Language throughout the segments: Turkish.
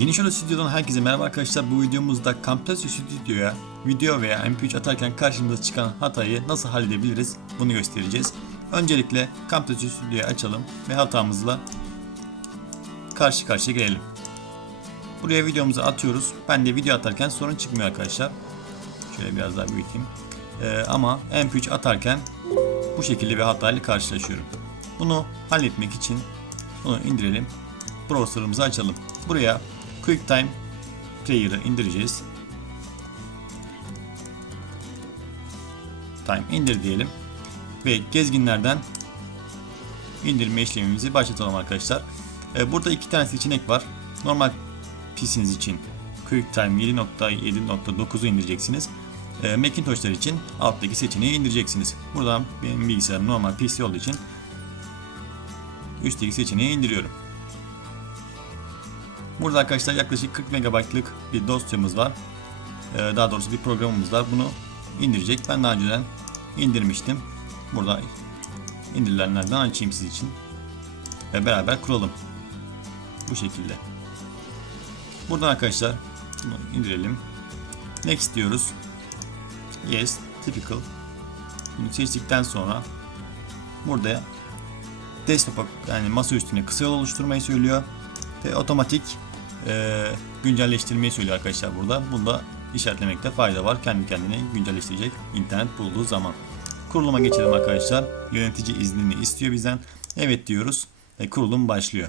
Yeni Şöyle Stüdyo'dan herkese merhaba arkadaşlar. Bu videomuzda Camtasia Stüdyo'ya video veya MP3 atarken karşımıza çıkan hatayı nasıl halledebiliriz bunu göstereceğiz. Öncelikle Camtasia Stüdyo'yu açalım ve hatamızla karşı karşıya gelelim. Buraya videomuzu atıyoruz. Ben de video atarken sorun çıkmıyor arkadaşlar. Şöyle biraz daha büyüteyim. Ee, ama MP3 atarken bu şekilde bir hatayla karşılaşıyorum. Bunu halletmek için bunu indirelim. Browser'ımızı açalım. Buraya QuickTime Player'ı indireceğiz. Time indir diyelim. Ve gezginlerden indirme işlemimizi başlatalım arkadaşlar. Ee, burada iki tane seçenek var. Normal PC'niz için QuickTime 7.7.9'u indireceksiniz. Ee, Macintosh'lar için alttaki seçeneği indireceksiniz. Buradan benim bilgisayarım normal PC olduğu için üstteki seçeneği indiriyorum. Burada arkadaşlar yaklaşık 40 MB'lık bir dosyamız var. Ee, daha doğrusu bir programımız var. Bunu indirecek. Ben daha önceden indirmiştim. Burada indirilenlerden açayım siz için. Ve beraber kuralım. Bu şekilde. Buradan arkadaşlar bunu indirelim. Next diyoruz. Yes, typical. Bunu seçtikten sonra burada desktop'a yani masa üstüne kısa yol oluşturmayı söylüyor ve otomatik e, güncelleştirmeyi söylüyor arkadaşlar burada. Bunda işaretlemekte fayda var. Kendi kendine güncelleştirecek internet bulduğu zaman. Kuruluma geçelim arkadaşlar. Yönetici iznini istiyor bizden. Evet diyoruz ve kurulum başlıyor.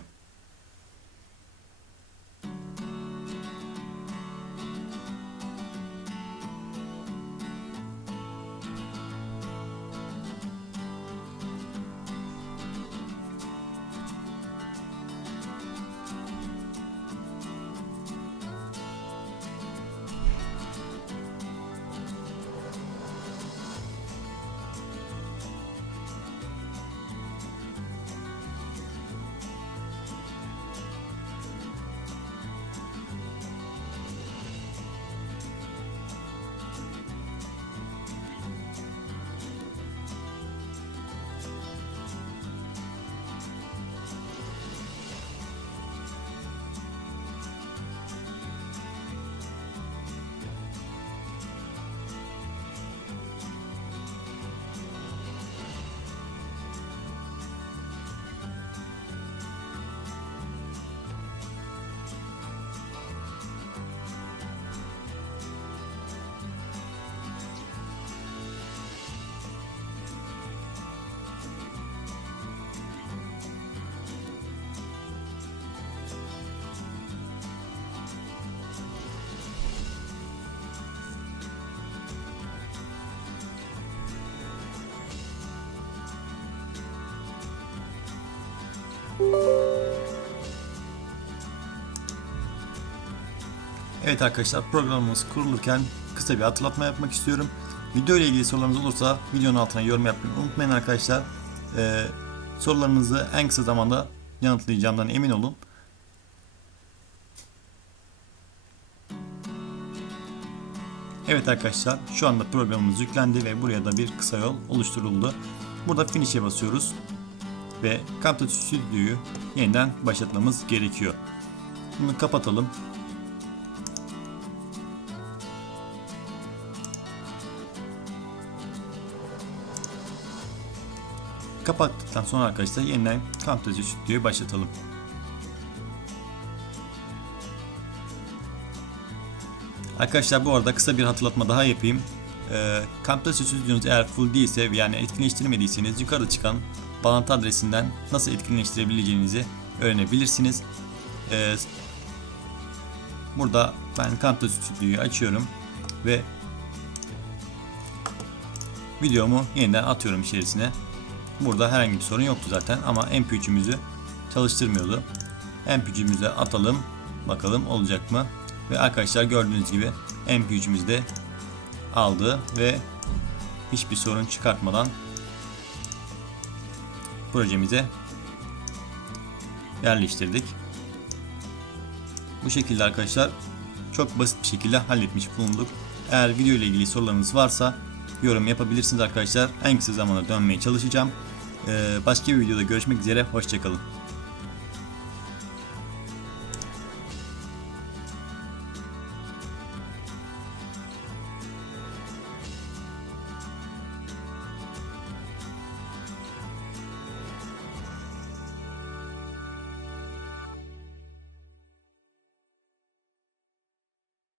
Evet arkadaşlar programımız kurulurken kısa bir hatırlatma yapmak istiyorum. Video ile ilgili sorularınız olursa videonun altına yorum yapmayı unutmayın arkadaşlar. Ee, sorularınızı en kısa zamanda yanıtlayacağımdan emin olun. Evet arkadaşlar şu anda programımız yüklendi ve buraya da bir kısa yol oluşturuldu. Burada finish'e basıyoruz ve Camtasia Studio'yu yeniden başlatmamız gerekiyor. Bunu kapatalım. Kapattıktan sonra arkadaşlar yeniden Camtasia Studio'yu başlatalım. Arkadaşlar bu arada kısa bir hatırlatma daha yapayım. Ee, Camtasia Studio'nuz eğer full değilse yani etkinleştirmediyseniz yukarıda çıkan bağlantı adresinden nasıl etkinleştirebileceğinizi öğrenebilirsiniz. Ee, burada ben Camtasia Studio'yu açıyorum ve videomu yeniden atıyorum içerisine. Burada herhangi bir sorun yoktu zaten ama MP3'ümüzü çalıştırmıyordu. MP3'ümüze atalım. Bakalım olacak mı? Ve arkadaşlar gördüğünüz gibi MP3'ümüz de aldı ve hiçbir sorun çıkartmadan projemize yerleştirdik. Bu şekilde arkadaşlar çok basit bir şekilde halletmiş bulunduk. Eğer video ile ilgili sorularınız varsa yorum yapabilirsiniz arkadaşlar. En kısa zamanda dönmeye çalışacağım. Ee, başka bir videoda görüşmek üzere. Hoşçakalın.